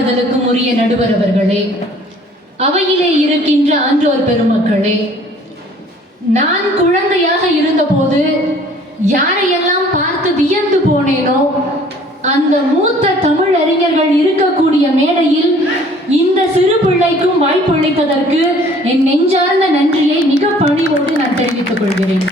பாராட்டுதலுக்கும் உரிய நடுவர் அவர்களே அவையிலே இருக்கின்ற அன்றோர் பெருமக்களே நான் குழந்தையாக இருந்தபோது யாரையெல்லாம் பார்த்து வியந்து போனேனோ அந்த மூத்த தமிழ் அறிஞர்கள் இருக்கக்கூடிய மேடையில் இந்த சிறு பிள்ளைக்கும் வாய்ப்பளித்ததற்கு என் நெஞ்சார்ந்த நன்றியை மிக பணிவோடு நான் தெரிவித்துக் கொள்கிறேன்.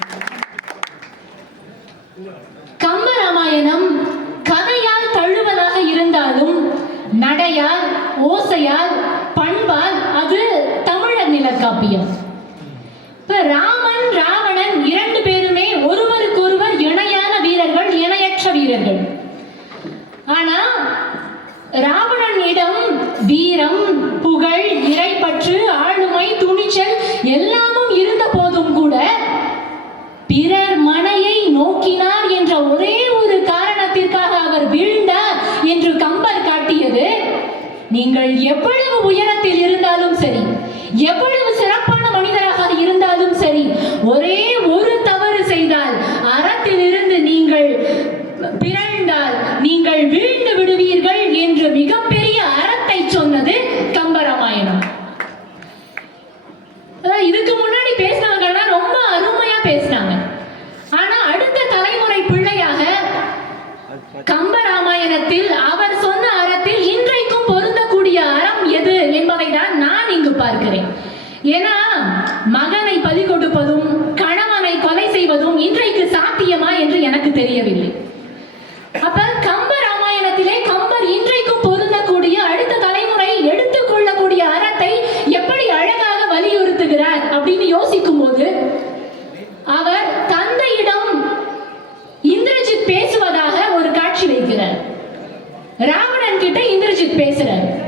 நீங்கள் எவ்வளவு உயரத்தில் இருந்தாலும் சரி எவ்வளவு சிறப்பான மனிதராக இருந்தாலும் சரி ஒரே ஒரு தவறு செய்தால் அறத்தில் இருந்து நீங்கள் பிறழ்ந்தால் நீங்கள் வீழ்ந்து விடுவீர்கள் என்று மிகப்பெரிய அறத்தை சொன்னது கம்ப ஏன்னா மகனை பலி கொடுப்பதும் கணவனை கொலை செய்வதும் இன்றைக்கு சாத்தியமா என்று எனக்கு தெரியவில்லை. அப்ப கம்ப ராமாயணத்திலே கம்பர் இன்றைக்கும் பொருந்தக்கூடிய அடுத்த தலைமுறை எடுத்துக்கொள்ளக்கூடிய அறத்தை எப்படி அழகாக வலியுறுத்துகிறார் அப்படின்னு யோசிக்கும் போது அவர் தந்தையிடம் இந்திரஜித் பேசுவதாக ஒரு காட்சி வைக்கிறார். ராவணன் கிட்ட இந்திரஜித் பேசுறார்.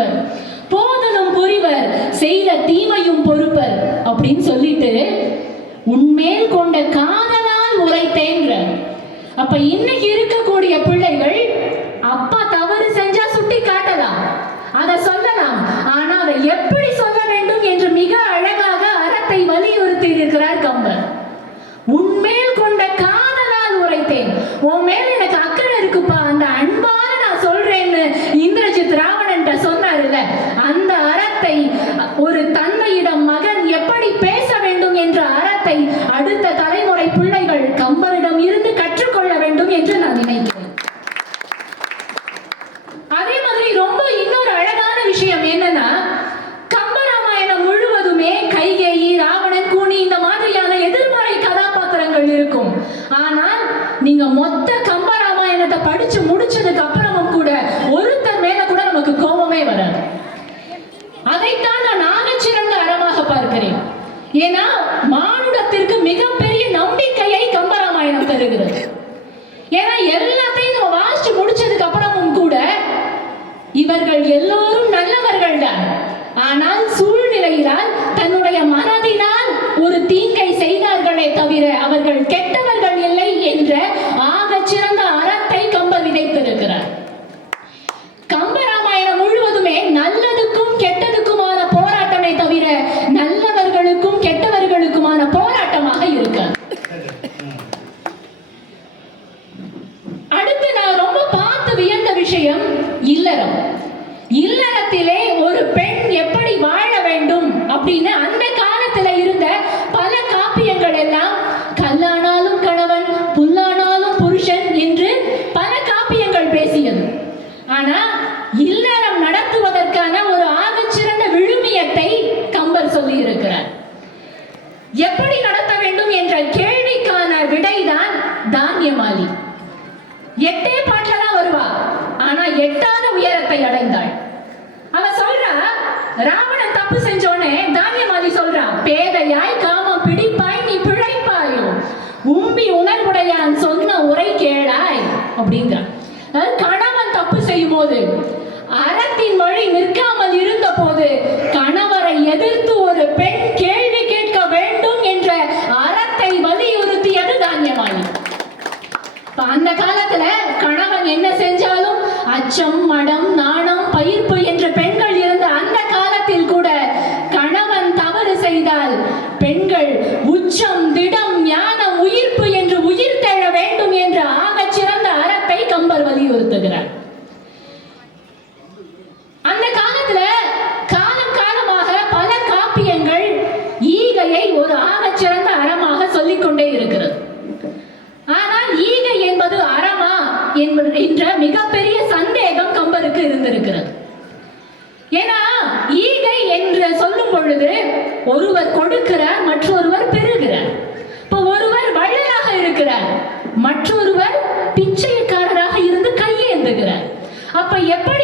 பொறிவர் போதலும் பொறிவர் செய்த தீமையும் பொறுப்பர். அப்படின்னு சொல்லிட்டு உன்மேல் கொண்ட காதலால் உரைத்தேன்ற. அப்ப இன்னைக்கு இருக்கக்கூடிய பிள்ளைகள் அப்பா தவறு செஞ்சா சுட்டி காட்டலாம். அதை சொல்லலாம். ஆனா அதை எப்படி சொல்ல வேண்டும் என்று மிக அழகாக அறத்தை வலியுறுத்தி இருக்கிறார் கம்பர். உன்மேல் கொண்ட காதலால் உரைத்தேன். உன் மேல் எனக்கு ஏன்னா obrigada. Ancar என்கின்ற மிகப்பெரிய சந்தேகம் கம்பருக்கு இருந்திருக்கிறது. ஏன்னா ஈகை என்று சொல்லும் பொழுது ஒருவர் கொடுக்கிறார் மற்றொருவர் பெறுகிறார். இப்போ ஒருவர் வள்ளலாக இருக்கிறார் மற்றொருவர் பிச்சைக்காரராக இருந்து கையேந்துகிறார். அப்ப எப்படி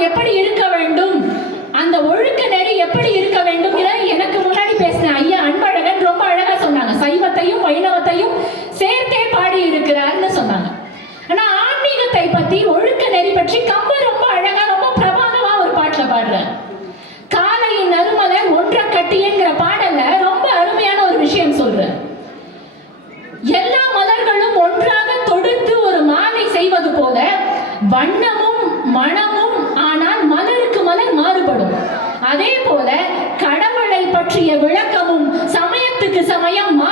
எப்படி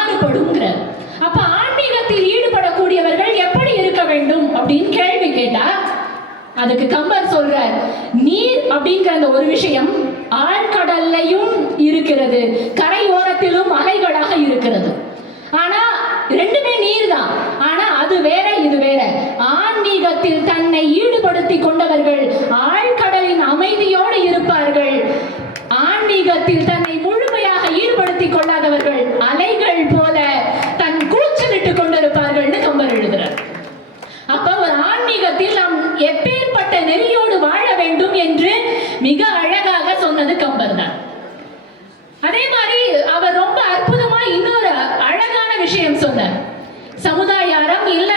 மாறுபடுங்கிற அப்ப ஆன்மீகத்தில் ஈடுபடக்கூடியவர்கள் எப்படி இருக்க வேண்டும் அப்படின்னு கேள்வி கேட்டா அதுக்கு கம்பர் சொல்றார் நீர் அப்படிங்கிற அந்த ஒரு விஷயம் ஆழ்கடல்லையும் இருக்கிறது கரையோரத்திலும் அலைகளாக இருக்கிறது. ஆனா ரெண்டுமே நீர் தான். ஆனா அது வேற இது வேற. ஆன்மீகத்தில் தன்னை ஈடுபடுத்தி கொண்டவர்கள் ஆழ்கடலின் அமைதியோடு இருப்பார்கள் ஆன்மீகத்தில் தன்னை முழுமையாக ஈடுபடுத்தி கொள்ளாதவர்கள் அலைகள் போல தன் கூச்சலிட்டு கொண்டிருப்பார்கள்னு கம்பர் எழுதுறார் அப்ப ஒரு ஆன்மீகத்தில் நாம் எப்பேற்பட்ட நெறியோடு வாழ வேண்டும் என்று மிக அழகாக சொன்னது கம்பர் தான் அதே மாதிரி அவர் ரொம்ப அற்புதமா இன்னொரு அழகான விஷயம் சொன்னார் சமுதாய அறம் இல்ல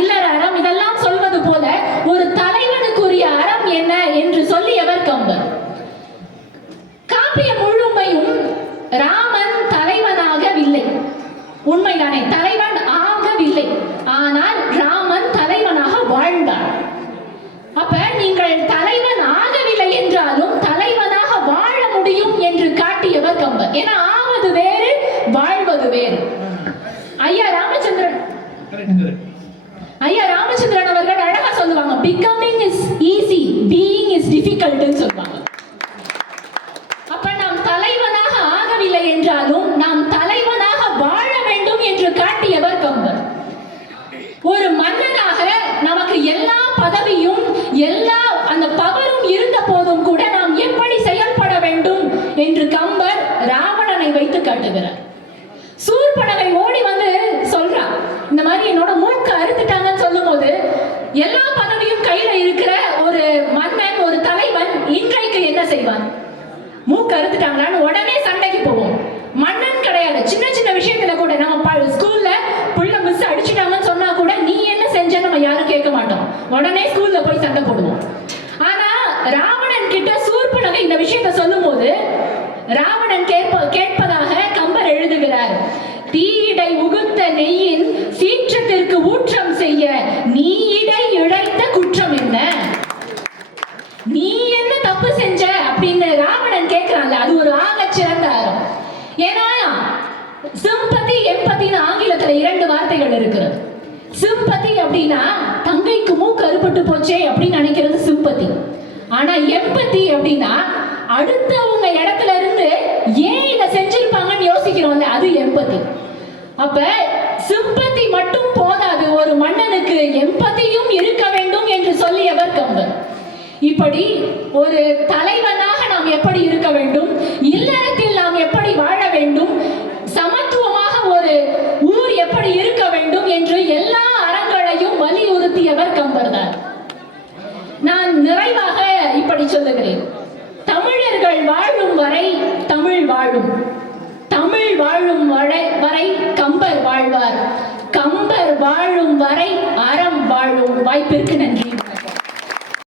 இல்லற அறம் இதெல்லாம் சொல்வது போல ஒரு தலைவனுக்குரிய அறம் என்ன என்று சொல்லியவர் கம்பர் காப்பிய முழுமையும் ராமன் தலைவனாகவில்லை உண்மைதானே தலைவன் ஆகவில்லை ஆனால் ராமன் தலைவனாக வாழ்ந்தார் அப்ப நீங்கள் தலைவன் ஆகவில்லை என்றாலும் தலைவனாக வாழ முடியும் என்று காட்டியவர் கம்பர் ஏன்னா ஆவது வேறு வாழ்வது வேறு ஐயா ராமச்சந்திரன் ஐயா ராமச்சந்திரன் அவர்கள் அழகா சொல்லுவாங்க becoming is easy being is டிஃபிகல்ட்னு சொல்லுவாங்க அப்ப நாம் தலைவனாக ஆகவில்லை என்றாலும் நாம் தலைவனாக வாழ வேண்டும் என்று காட்டியவர் கம்பர். ஒரு மன்னனாக நமக்கு எல்லா பதவியும் எல்லா அந்த பவரும் இருந்த போதும் கூட நாம் எப்படி செயல்பட வேண்டும் என்று கம்பர் ராவணனை வைத்து காட்டுகிறார். சூர்பனவை ஓடி வந்து சொல்றா இந்த மாதிரி என்னோட மூக்க அறுத்துட்டாங்கன்னு சொல்லும்போது எல்லா பதவியும் கையில இருக்கிற ஒரு மன்னன் ஒரு தலைவன் இன்றைக்கு என்ன செய்வான்? மூக்கு அறுத்துட்டாங்களான்னு உடனே சண்டைக்கு போவோம். மன்னன் கிடையாது. சின்ன சின்ன விஷயத்துல கூட நம்ம ஸ்கூல்ல புள்ள மிஸ் அடிச்சுட்டாங்கன்னு சொன்னா கூட நீ என்ன செஞ்ச நம்ம யாரும் கேட்க மாட்டோம். உடனே ஸ்கூல்ல போய் சண்டை போடுவோம். ஆனா ராவணன் கிட்ட சூர்பனக இந்த விஷயத்த சொல்லும்போது ராவணன் கேட்ப கேட்பதாக கம்பர் எழுதுகிறார். தீயிடை உகுத்த நெய்யின் சீற்றத்திற்கு ஊற்றம் செய்ய நீயிடை இழைத்த குற்றம் என்ன? நீ என்ன தப்பு செஞ்ச? அப்படின்னு ராவணன் கேட்கிறான்ல. அது ஒரு ஆகச் சிறந்த ஏன்னா சிம்பதி எம்பதின்னு ஆங்கிலத்துல இரண்டு வார்த்தைகள் இருக்கிறது சிம்பதி அப்படின்னா தங்கைக்கு மூக்கு அறுபட்டு போச்சே அப்படின்னு நினைக்கிறது சிம்பதி ஆனா எம்பதி அப்படின்னா அடுத்தவங்க இடத்துல இருந்து ஏன் இதை செஞ்சிருப்பாங்கன்னு யோசிக்கிறோம் அது எம்பதி அப்ப சிம்பதி மட்டும் போதாது ஒரு மன்னனுக்கு எம்பதியும் இருக்க வேண்டும் என்று சொல்லியவர் கம்பன். இப்படி ஒரு தலைவனாக நாம் எப்படி இருக்க வேண்டும்? இல்லற நாம் எப்படி வாழ வேண்டும் சமத்துவமாக ஒரு ஊர் எப்படி இருக்க வேண்டும் என்று எல்லா அறங்களையும் வலியுறுத்தியவர் கம்பர் தான் நான் நிறைவாக இப்படி சொல்லுகிறேன். தமிழர்கள் வாழும் வரை தமிழ் வாழும். தமிழ் வாழும் வரை கம்பர் வாழ்வார். கம்பர் வாழும் வரை அறம் வாழும் வாய்ப்பிற்கு நன்றி.